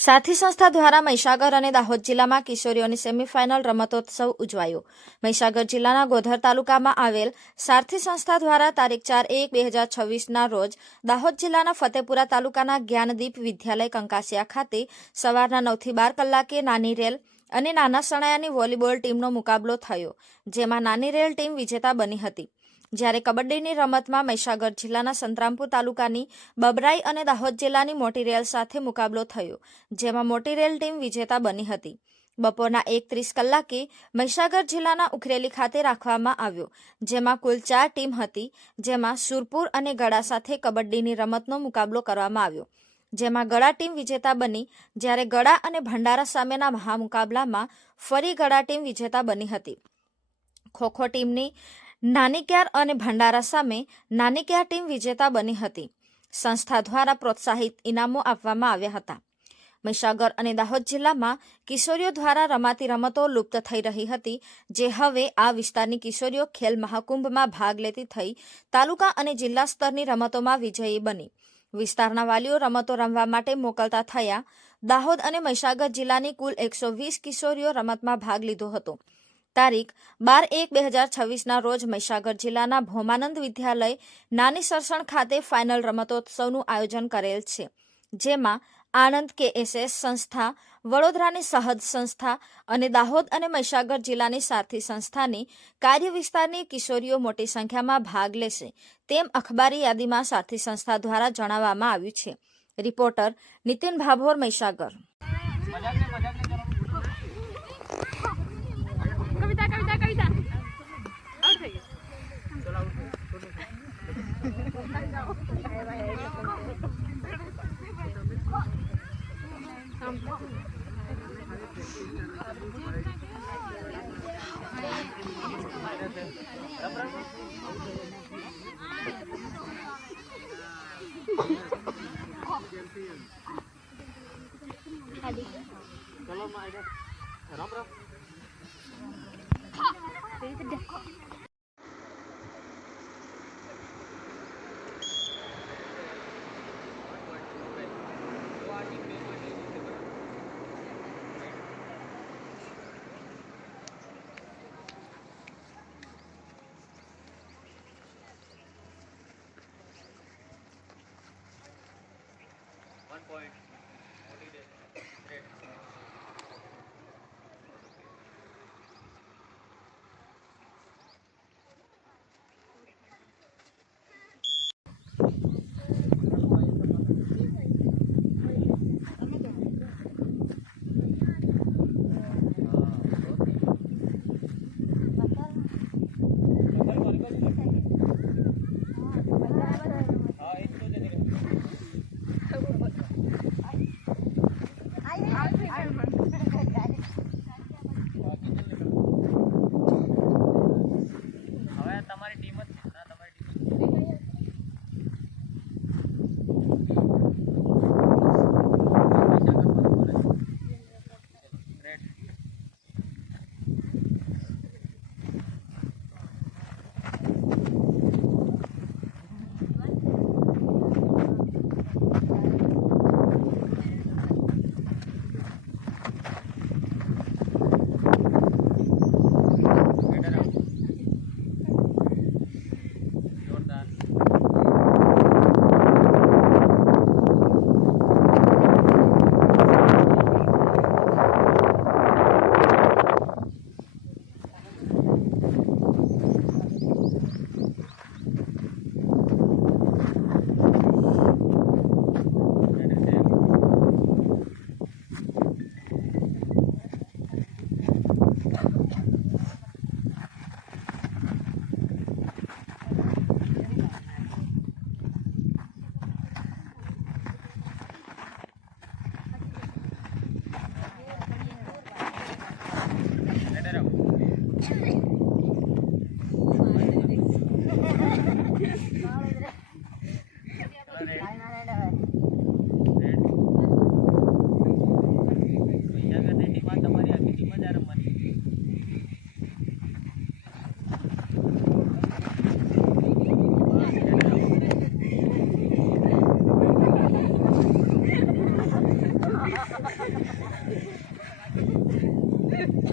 સાથી સંસ્થા દ્વારા મહીસાગર અને દાહોદ જિલ્લામાં કિશોરીઓની સેમીફાઇનલ રમતોત્સવ ઉજવાયો. મહીસાગર જિલ્લાના ગોધર તાલુકામાં આવેલ સારથી સંસ્થા દ્વારા તારીખ ચાર એક બે હજાર છવ્વીસના રોજ દાહોદ જિલ્લાના ફતેપુરા તાલુકાના જ્ઞાનદીપ વિદ્યાલય કંકાસિયા ખાતે સવારના નવથી બાર કલાકે નાની રેલ અને નાના સણાયાની વોલીબોલ ટીમનો મુકાબલો થયો, જેમાં નાની રેલ ટીમ વિજેતા બની હતી. જ્યારે કબડ્ડીની રમતમાં મહીસાગર જિલ્લાના સંતરામપુર તાલુકાની બબરાઈ અને દાહોદ જિલ્લાની મોટી રેલ સાથે મુકાબલો થયો, જેમાં મોટી રેલ ટીમ વિજેતા બની હતી. બપોરના એક ત્રીસ કલાકે મહીસાગર જિલ્લાના ઉખરેલી ખાતે રાખવામાં આવ્યો, જેમાં કુલ ચાર ટીમ હતી, જેમાં સુરપુર અને ગળા સાથે કબડ્ડીની રમતનો મુકાબલો કરવામાં આવ્યો, જેમાં ગળા ટીમ વિજેતા બની, જ્યારે ગળા અને ભંડારા સામેના મહામુકાબલામાં ફરી ગળા ટીમ વિજેતા બની હતી. ખોખો ટીમની નાનીક્યાર અને ભંડારા સામે નાનીક્યાર ટીમ વિજેતા બની હતી. સંસ્થા દ્વારા પ્રોત્સાહિત ઇનામો આપવામાં આવ્યા હતા. મહીસાગર અને દાહોદ જિલ્લામાં કિશોરીઓ દ્વારા રમાતી રમતો લુપ્ત થઈ રહી હતી, જે હવે આ વિસ્તારની કિશોરીઓ ખેલ મહાકુંભમાં ભાગ લેતી થઈ તાલુકા અને જિલ્લા સ્તરની રમતોમાં વિજયી બની. વિસ્તારના વાલીઓ રમતો રમવા માટે મોકલતા થયા. દાહોદ અને મહીસાગર જિલ્લાની કુલ એકસો વીસ કિશોરીઓ રમતમાં ભાગ લીધો હતો. તારીખ બાર એક બે હજાર છવ્વીસના રોજ મહીસાગર જિલ્લાના ભોમાનંદ વિદ્યાલય નાની સરસણ ખાતે ફાઇનલ રમતોત્સવનું આયોજન કરેલ છે. જેમાં આણંદ કેએસએસ સંસ્થા, વડોદરાની સહદ સંસ્થા અને દાહોદ અને મહીસાગર જિલ્લાની સારથી સંસ્થાની કાર્ય વિસ્તારની કિશોરીઓ મોટી સંખ્યામાં ભાગ લેશે તેમ અખબારી યાદીમાં સારથી સંસ્થા દ્વારા જણાવવામાં આવ્યું છે. રિપોર્ટર નીતિન ભાભોર, મહીસાગર. કવિતા કવિતા કવિતા. આઉટ થઈ ગયો. One point.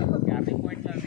Happy point lang.